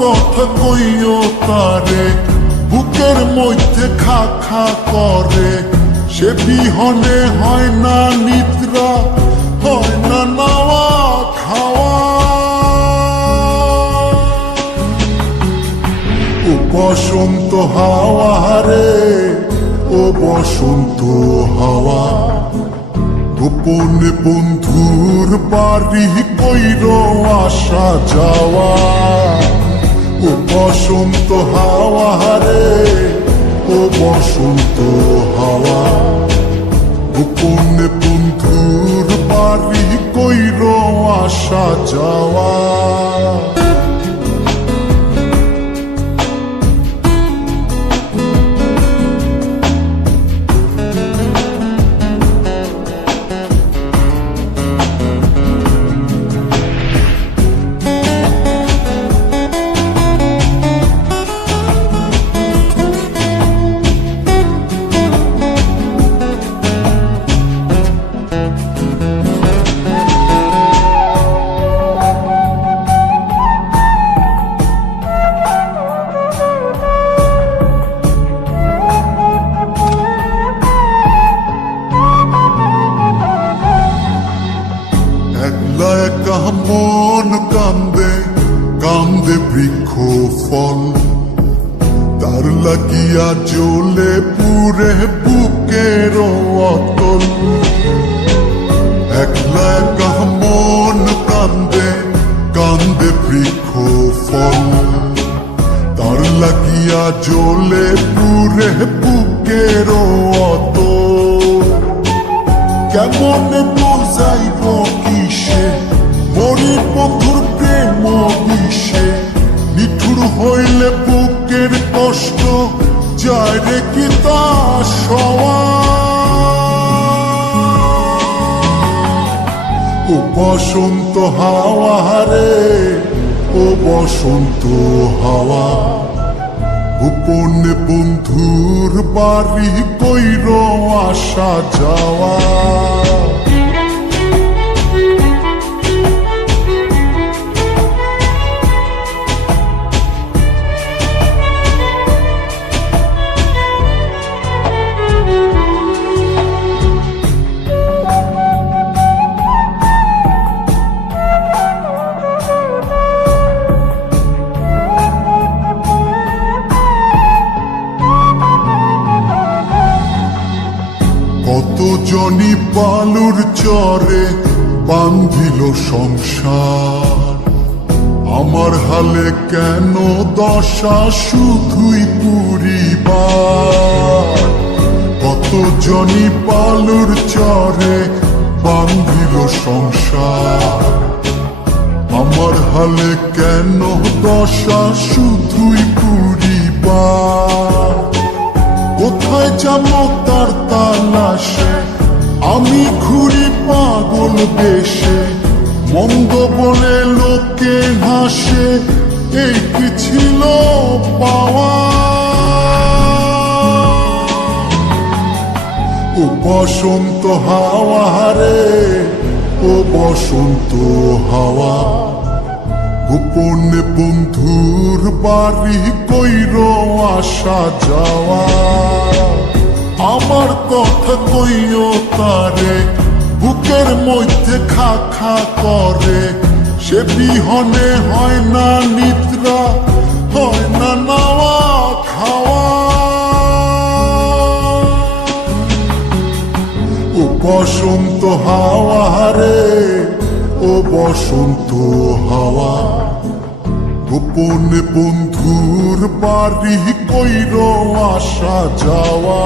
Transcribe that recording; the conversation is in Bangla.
কথা কইও তারে, বুকের মধ্যে খা খা করে। সে বিহনে হয় না নিদ্রা, হয় না নাওয়া খাওয়া। ও বসন্ত হাওয়া রে, ও বসন্ত হাওয়া। গোপনে বন্ধুর বাড়ি কইর আসা যাওয়া। ও বসন্ত হাওয়া হারে। ও বসন্ত হাওয়া। গোপনে বন্ধুর বাড়ি কইর আসা যাওয়া। একা মন কান্দে কান্দে বৃক্ষ ফল। তার লাগিয়া জ্বলে পুরে বুকের অতল। একলা একা মন কান্দে কান্দে বৃক্ষ ফল। তার লাগিয়া জ্বলে পুরে বুকের অতল। কেমন বোঝাইব ও বসন্ত হাওয়া হারে ও বসন্ত হাওয়া। গোপন বন্ধুর বাড়ি কইর আসা যাওয়া। কত জনি বালুর চরে বান্ধিল সংসার। আমার হালে কেন দশা শুধুই পুরিবার? কত জনি বালুর চরে বান্ধিল সংসার? আমার হালে কেন দশা শুধুই পুরিবার? কোথায় যাব তার তালাশে? আমি ঘুরি পাগল বেশে। মন্দ বলে লোকে হাসে, এই কি ছিল পাওয়া? ও বসন্ত হাওয়া রে ও বসন্ত হাওয়া। গোপনে বন্ধুর বাড়ি কইর আসা যাওয়া? আমার কথা কইও তারে, বুকের মধ্যে খা খা করে। সে বিহনে হয় না নিদ্রা, হয় না নাওয়া খাওয়া। ও বসন্ত হাওয়া রে, ও বসন্ত হাওয়া। গোপনে বন্ধুর বাড়ি কইর আসা যাওয়া।